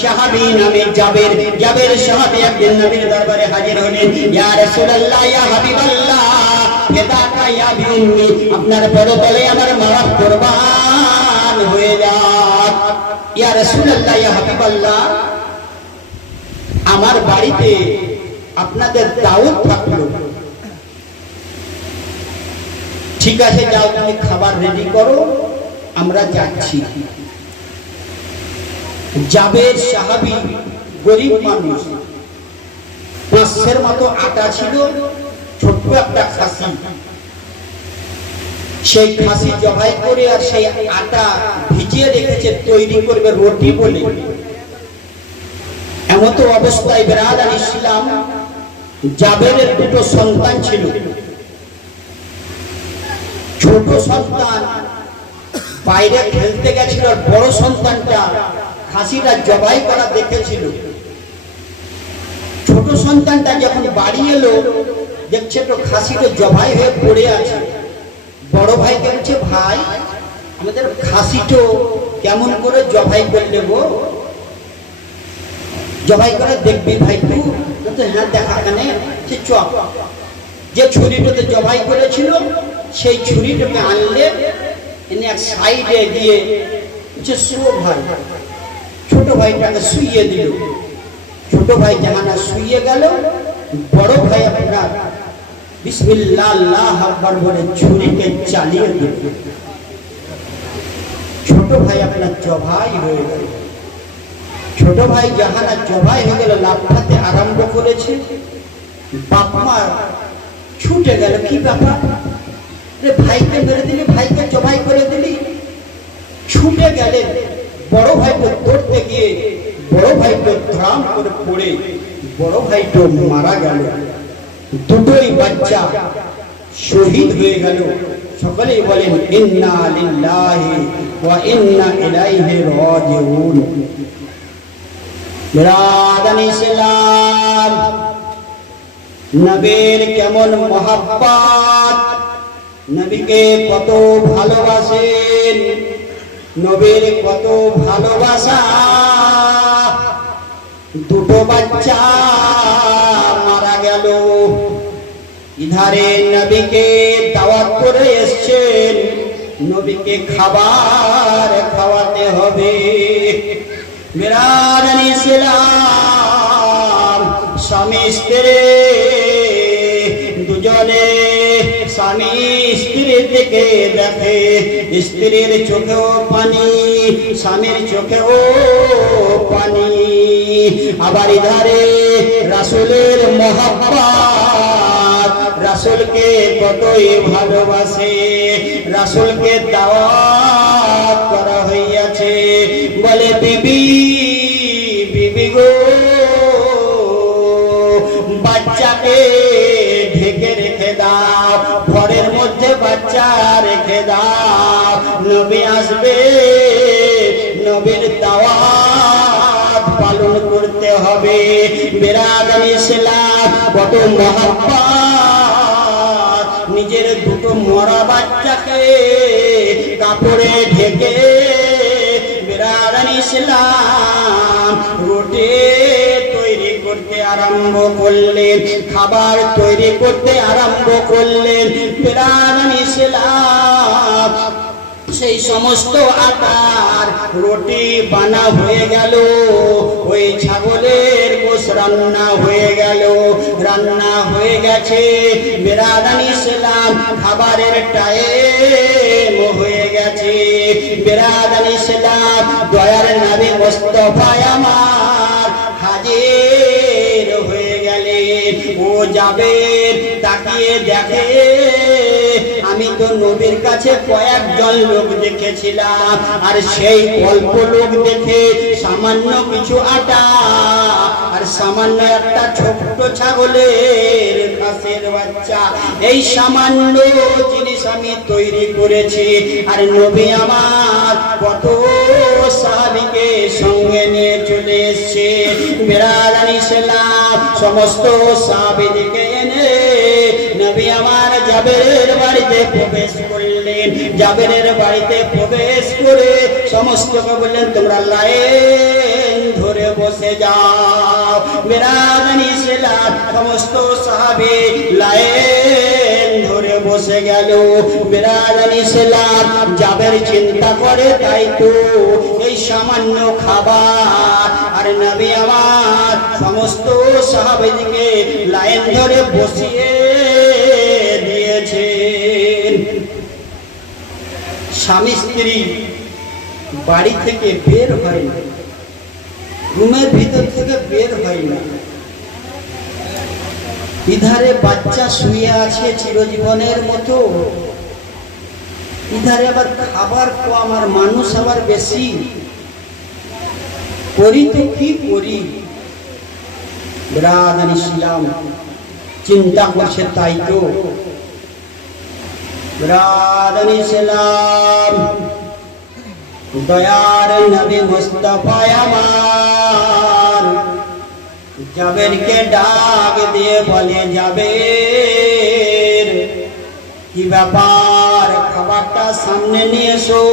সাহাবী নামে জাবের। জাবের সাহাবী একদিন নবীর দরবারে হাজির হলেন। ইয়া রাসূলুল্লাহ, ইয়া হাবিবাল্লাহ, ফিদাকা ইয়া বিউম্মি, আপনার পদতলে আমার মা কুরবান হয়ে যাক। ইয়া রাসূলুল্লাহ, ইয়া হাবিবাল্লাহ, আমার বাড়িতে আপনাদের দাওয়াত থাকলো। ঠিক আছে, যাও তুমি খাবার রেডি করো, আমরা যাচ্ছি। জাবের সাহাবী গরিব মানুষ, 500 মতো আটা ছিল, ছোট্ট একটা খাসি। সেই খাসি জবাই করে আর সেই আটা ভিজিয়ে রেখেছে, তৈরি করবে রুটি বলে। এমত অবস্থায় বিরাদার ইসলাম, জাবেরের দুটো সন্তান ছিল। ছোট সন্তান বাইরে খেলতে গেছিল, বড় সন্তানটা খাসিটা জবাই করা দেখেছিল। ছোট সন্তানটা যখন বাড়ি এলো, দেখছে তো খাসিটা জবাই হয়ে পড়ে আছে। বড় ভাইকে বলছে, ভাই আমাদের খাসিটো কেমন করে জবাই করলে গো? জবাই করে দেখবি ভাই তুই? হ্যাঁ দেখা কেনে, সে চক যে ছুরিটাতে জবাই করেছিল সেই ছুরিটাকে আনলে, এনে এক সাইডে গিয়ে ভাই, ছোট ভাইটাকে শুইয়ে দিল। ছোট ভাই জাহানা শুইয়ে গেল, বড় ভাই আপনার বিসমিল্লাহ আল্লাহু আকবার বলে ছুরিকে চালিয়ে দিল। ছোট ভাই আপনার জবাই হয়ে গেল। ছোট ভাই জাহানা জবাই হয়ে গেল, লাফাতে আরম্ভ করেছে। বাপ মা ছুটে গেল, কি ব্যাপার রে, ভাইকে মেরে দিলি, ভাইকে জবাই করে দিলি। ছুটে গেলেন, বড় ভাইকে ধরতে গিয়ে বড় ভাইকে ধ্রাম করে পড়ে বড় ভাইটো মারা গেল। দুটোই বাচ্চা শহীদ হয়ে গেল। সকলেই বলেন ইন্না লিল্লাহি ওয়া ইন্না ইলাইহি রাজিউন। বিরাদান ইসলাম, নবীর কেমন মহব্বত, নবীকে কত ভালোবাসেন, নবীর কত ভালোবাসা। দুটো বাচ্চা মারা গেল, ইধারে নবীকে দাওয়াত করে এসেছেন, নবীকে খাবার খাওয়াতে হবে। বিরাদান ইসলাম, স্বামী স্ত্রী দুজনে, স্বামী স্ত্রীর দিকে দেখে, স্ত্রীর চোখেও পানি, স্বামীর চোখেও পানি। আবার ইধারে রাসূলের মহব্বত, রাসূলকে কতই ভালোবাসে। রাসূলকে দাওয়াত করা হইয়াছে, বলে বিবি বিবি গো, বাচ্চাকে ঢেকে রেখে দাও, ঘরের মধ্যে বাচ্চা রেখে দাও, নবী আসবে, নবীর দাওয়াত পালন করতে হবে। বিরাদান ইসলাম, কত মহব্বত, নিজের দুটো মরা বাচ্চাকে কাপড়ে ঢেকে বিরাদান ইসলাম রুটি তৈরি করতে আরম্ভ করলেন, খাবার তৈরি করতে আরম্ভ করলেন। বিরাদান ইসলাম, সেই সমস্ত আটার রুটি বানা হয়ে গেল, ওই ছাগলের গোশ রান্না হয়ে গেল, রান্না হয়ে গেছে। বিরাদান ইসলাম, খাবারের টাইম হয়ে গেছে। বিরাদান ইসলাম, দয়ার নবী মুস্তাফা আমার হাজির হয়ে গেলেন। ও যাবেন, তাকিয়ে দেখে, আমি তো নবীর কাছে কয়েকজন লোক দেখেছিলাম, আর সেই অল্প লোক দেখে সামান্য কিছু আটা আর সামান্য একটা ছোট্ট ছাগলের খাসের বাচ্চা, এই সামান্য জিনিস আমি তৈরি করেছি। আর নবী আমার কত সাহাবীকে সঙ্গে নিয়ে চলে এসেছে। বিরাদান ইসলাম, সমস্ত সাহাবীদেরকে এনে নবী আমার জাবেরের বাড়িতে প্রবেশ করলেন। জাবেরের বাড়িতে প্রবেশ করে সমস্তকে বললেন, তোমরা লাইন ধরে বসে যাও। বিরাদানি ইসলাম সমস্ত সাহাবী লাইন ধরে বসে গেল। বিরাদানি ইসলাম জাবের চিন্তা করে তাই তো এই সামান্য খাবার, আর নবী আমার সমস্ত সাহাবীকে লাইন ধরে বসিয়ে দিয়েছেন। স্বামী স্ত্রী বাড়ি থেকে বের হয় না, রুমের ভিতর থেকে বের হয় না। ইধারে বাচ্চা শুয়ে আছে চিরজীবনের মতো, ইধারে আবার খাবার কম আর মানুষ আবার বেশি। করি তো কি করি? বিরাদান ইসলাম চিন্তা করছে তাই তো। বিরাদান ইসলাম দয়ার নবী মুস্তাফা আমার জাবেরকে ডাক দিয়ে বলে, জাবের কি ব্যাপার, খাবারটা সামনে নিয়ে এসো,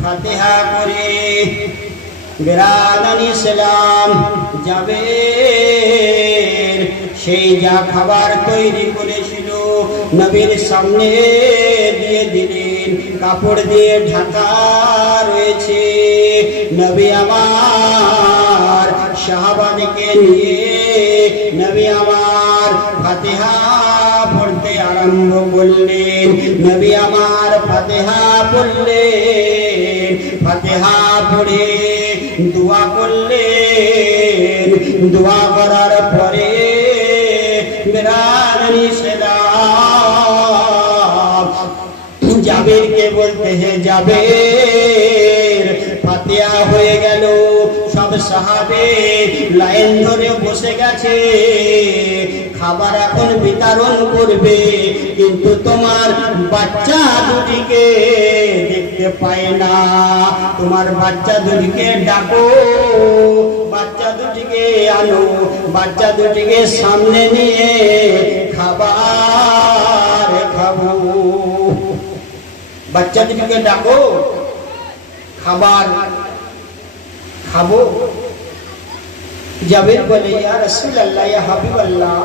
ফাতিহা করে। বিরাদান ইসলাম জাবের সেই যা খাবার তৈরি করেছিল নবীর সামনে দিয়ে দিলেন। কাপড় দিয়ে ঢাকা রয়েছে। নবী আমার সাহাবাদেরকে নিয়ে নবী আমার ফাতিহা পড়তে আরম্ভ করলেন। নবী আমার ফাতিহা পড়লেন। ফাতিহা পড়ে দোয়া করলেন। দোয়া করার পরে বিরাদান ইসলাম জাবেরকে বলতে, হে জাবের ফাতিহা হয়ে গেল, সব সাহাবে লাইন ধরে বসে গেছে, খাবার এখন বিতরণ করবে, কিন্তু তোমার বাচ্চা দুটিকে দেখতে পায় না। তোমার বাচ্চা দুটিকে ডাকো, বাচ্চা দুটিকে আনো, বাচ্চা দুটিকে সামনে নিয়ে খাবার খাবো। বাচ্চা দুটিকে ডাকো, খাবার খাবো। জাবের বলে, ইয়া রাসূলুল্লাহ, ইয়া হাবিবাল্লাহ,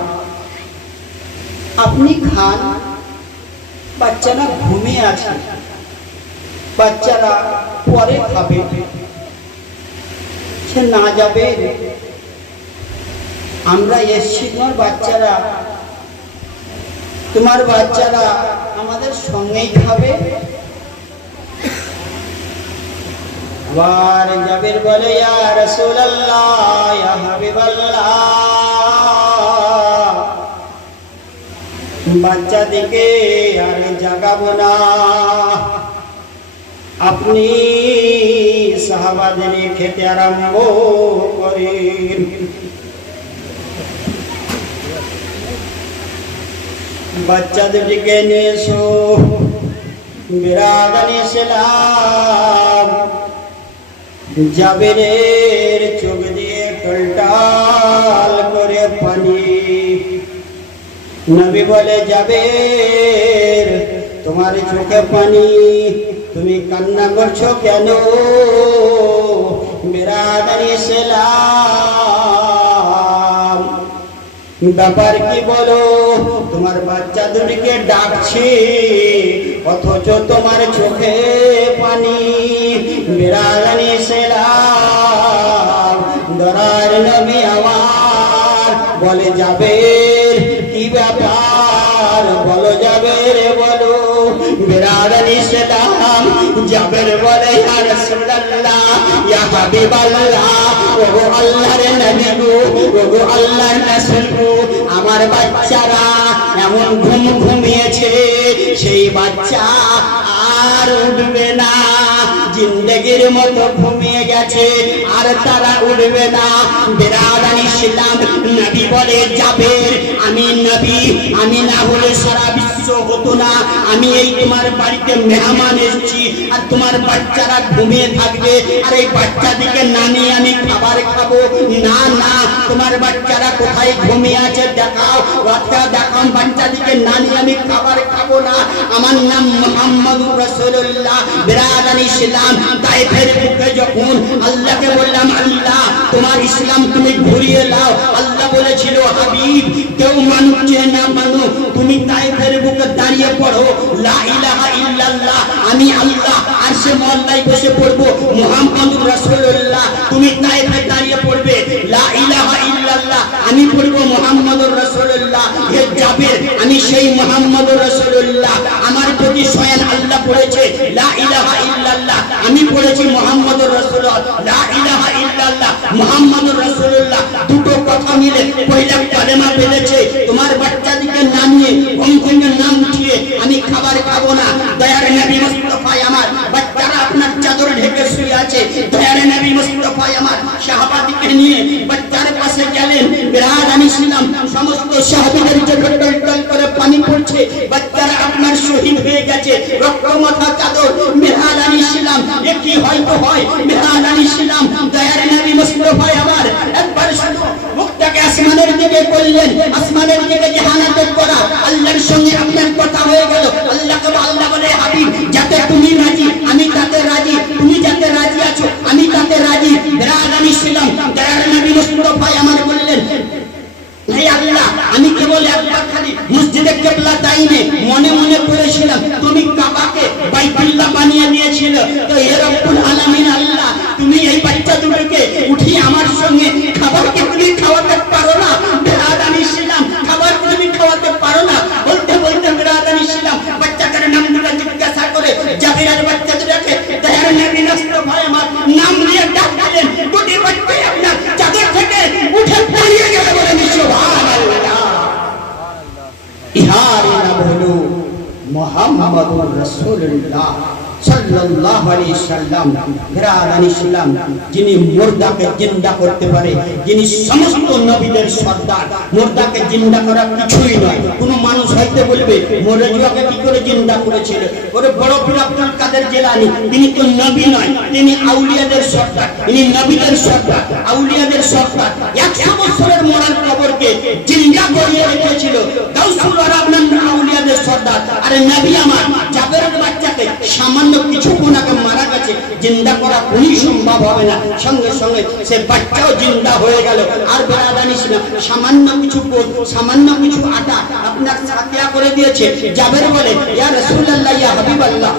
আপনি খান, বাচ্চারা ঘুমিয়ে আছে, বাচ্চারা পরে খাবে। সে না যাবে, আমরা এসছি, তোমার বাচ্চারা আমাদের সঙ্গেই খাবে। আবার জাবের বলে, ইয়া রাসূলুল্লাহ, ইয়া হাবিবাল্লাহ, বাচ্চাদেরকে আর জাগাবো না, আপনি সাহাবাদের খেতে আরম্ভ করেন। বাচ্চাদেরকে নিয়ে এসো। বিরাদান ইসলাম জাবেরের চোখ দিয়ে টলটাল করে পানি। নবী বলে, জাবের তোমার চোখে পানি, তুমি কান্না করছো কেন? বিরাদান ইসলাম ব্যাপার কি বলো? তোমার বাচ্চা দুটিকে ডাকছি, অথচ তোমার চোখে পানি। বিরাদান ইসলাম দরার নবী আমার বলে, জাবের কি ব্যাপার বলো, জাবের বলো। বিরাদান ইসলাম জাবের বলে, ইয়া রাসূলুল্লাহ, ইয়া হাবিবাল্লাহ, ওগো আল্লাহর নবী গো, ওগো আল্লাহর রাসূল গো, আমার বাচ্চারা এমন ঘুমিয়েছে, সেই বাচ্চা আর উঠবে না, জিন্দেগির মতো ঘুমিয়ে গেছে, আর তারা উঠবে না। বিরাদান ইসলাম নবী বলে, জাবের আমি নবী, আমি না হলে সারা বিশ্ব হতো না। আমি এই তোমার বাড়িতে মেহমান এসেছি, আর তোমার বাচ্চারা ঘুমিয়ে থাকবে, আর এই বাচ্চাদিকে না নিয়ে আমি খাবার খাবো না? না, তোমার বাচ্চারা কোথায় ঘুমিয়ে আছে দেখাও, দেখাও, বাচ্চাদিকে না নিয়ে আমি খাবার খাবো না। আমার নাম মুহাম্মদুর রাসূলুল্লাহ। বিরাদান ইসলাম তাইফের বুকে যখন আল্লাহকে বললাম, আল্লাহ তোমার ইসলাম তুমি ঘুরিয়ে নাও। আল্লাহ বলেছিল হাবিব কেউ মানুষ না মানো, তুমি তায়েফের বুকে দাঁড়িয়ে পড়ো লা ইলাহা ইল্লাল্লাহ আমি আল্লাহ, আর সে মহল্লায় বসে পড়বো মুহাম্মাদুর রাসূলুল্লাহ। তুমি তায়েফে দাঁড়িয়ে পড়বে লা ইলাহা ইল্লাল্লাহ আমি পড়বো মুহাম্মাদুর রাসূলুল্লাহ। হে জাবের আমি সেই মুহাম্মাদুর রাসূলুল্লাহ, আমার প্রতি স্বয়ং আল্লাহ পড়েছে লা ইলাহা ইল্লাল্লাহ, আমি পড়েছি মুহাম্মাদুর রাসূলুল্লাহ। লা ইলাহা ইল্লাল্লাহ মুহাম্মাদুর রাসূলুল্লাহ দুটো কথা মিলে পয়লা কালেমা পেলেছে। তোমার বাচ্চাদিকে নামিয়ে ঘুমের নাম উঠিয়ে আমি খাবার খাবো না। দয়ার নবী মুস্তাফা আমার বাচ্চারা আপনার চাদর ঢেকে শুয়ে আছে, দয়ার নবী মুস্তাফা আমার সাহাবাদিকে নিয়ে বাচ্চার পাশে গেলেন। বিরাট আমি ছিলাম, সমস্ত সাহাবীদের চোখে টলটল করে পানি পড়ছে, বাচ্চারা আপনার শহীদ হয়ে গেছে, রক্ত মাথা চাদর। বিরাট আমি ছিলাম, এ কি হয়তো হয়। বিরাট আমি ছিলাম, দয়ার নবী মুস্তাফা আমার একবার শুধু মুখটাকে আসমানের দিকে করলেন, আসমানের দিকে জাহানাতে করা আল্লাহর সঙ্গে আপনার কথা হয়ে গেল। আল্লাহকে আল্লাহ বলে হাবিব যাতে তুমি রাজি আমি তাতে রাজি, তুমি যাতে রাজি আছো আমি তাতে রাজি। বিরাট আমি ছিলাম, দয়ার নবী মুস্তাফা আমার বললেন হে আল্লাহ আমি কেবল একবার খালি মসজিদে কিবলা দাইনে মনে মনে করেছিলাম তুমি কাবাকে বাইতুল্লাহ বানিয়ে দিয়েছিল। তো হে রব্বুল আলামিন আল্লাহ তুমি এই বাচ্চা দুটোকে উঠিয়ে আমার সঙ্গে খাবারকে তুমি খাওয়াতে পারো না। বিরাট আমি ছিলাম, খাবার তুমি খাওয়াতে পারো না। বলতে বলতে বিরাট আমি ছিলাম, বাচ্চাটার নাম দুটো জিজ্ঞাসা করে জাবিরের বাচ্চা দুটোকে দয়ার নবী মুস্তাফা আমার নাম নিয়ে ডাক দিলেন। দুটি বাচ্চাই আপনার চাদর থেকে উঠে পড়িয়ে গেল বলে সুবহানাল্লাহ। ইহারে নাম হলো মুহাম্মাদুর রাসূলুল্লাহ সাল্লাল্লাহু আলাইহি সাল্লাম। বিরাট ইসলাম যিনি মুর্দাকে জিন্দা করতে পারে, যিনি সমস্ত নবীদের সর্দার। মুর্দাকে জিন্দা করা কিছুই নয়। কোন মানুষ হয়তো বলবে মরজুয়াকে কি করে জিন্দা করেছিল, ওরে বড় পীর আব্দুল কাদের জিলানী তিনি তো নবী নয়, তিনি আউলিয়াদের সর্দার, তিনি নবীদের সর্দার, আউলিয়াদের সর্দার। 100 বছরের মরার কবরকে জিন্দা করিয়ে রেখেছিল গাউসুল আরব নাম আউলিয়াদের সর্দার। আর নবী আমার জাবেরের বাচ্চাকে সামান্য কিছু গুনাকে মারা গেছে, জিন্দা করা কোনই সম্ভব হবে না। সঙ্গে সঙ্গে সে বাচ্চাও জিন্দা হয়ে গেল। আর বেরাদানি ছিল সামান্য কিছু সামান্য কিছু আটা আপনার সাকিয়া করে দিয়েছে। জাবের বলে ইয়া রাসূলুল্লাহ ইয়া হাবিবাল্লাহ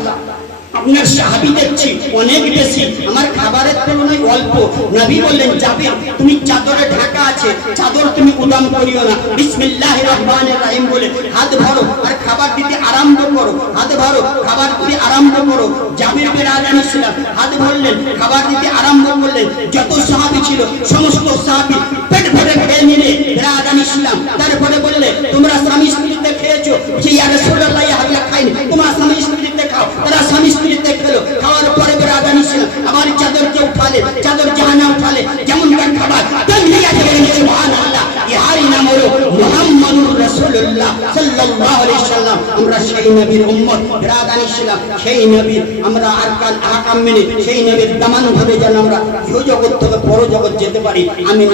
আপনার সাহাবী দেখছি অনেক বেশি, আমার খাবারের তুলনায় অল্প। নবী বললেন জাবের তুমি চাদরে ঢাকা আছে, চাদর তুমি উদাম করিও না, বিসমিল্লাহির রহমানির রহিম বলে হাত ভরো আর খাবার দিতে আরম্ভ করো। হাত ভরো খাবার দিতে আরম্ভ করো। জাবের বেরাদানি ছিল হাত ভরলেন, খাবার দিতে আরম্ভ করলেন। যত সাহাবী ছিল সমস্ত সাহাবী পেট ভরে খেয়ে নিলে। বেরাদানি ছিল তারপরে বললে তোমরা স্বামী স্ত্রীতে খেয়েছো, যে ইয়া রাসূলুল্লাহ ইয়া হাবিব খাইনি, তোমরা স্বামী স্ত্রীতে খাও। তারা স্বামী স্ত্রীতে খেলো। খাওয়ার পরে বেরাদানি ছিল আমার চাদরকে উঠালে, চাদর জাহানে উঠালে যেমন খাবার তেমনি আছে। সুবহানাল্লাহ। ইহারই নাম হলো মুহাম্মাদুর রাসূলুল্লাহ সাল্লাল্লাহু আলাইহি সাল্লাম। আমরা সেই নবীর উম্মত। বেরাদানি ছিল সেই নবীর আমরা আরকান আহকাম মেনে সেই নবীর দামান ধরে যেন আমরা ইহ জগৎ থেকে পর জগৎ যেতে পারি। আমিন।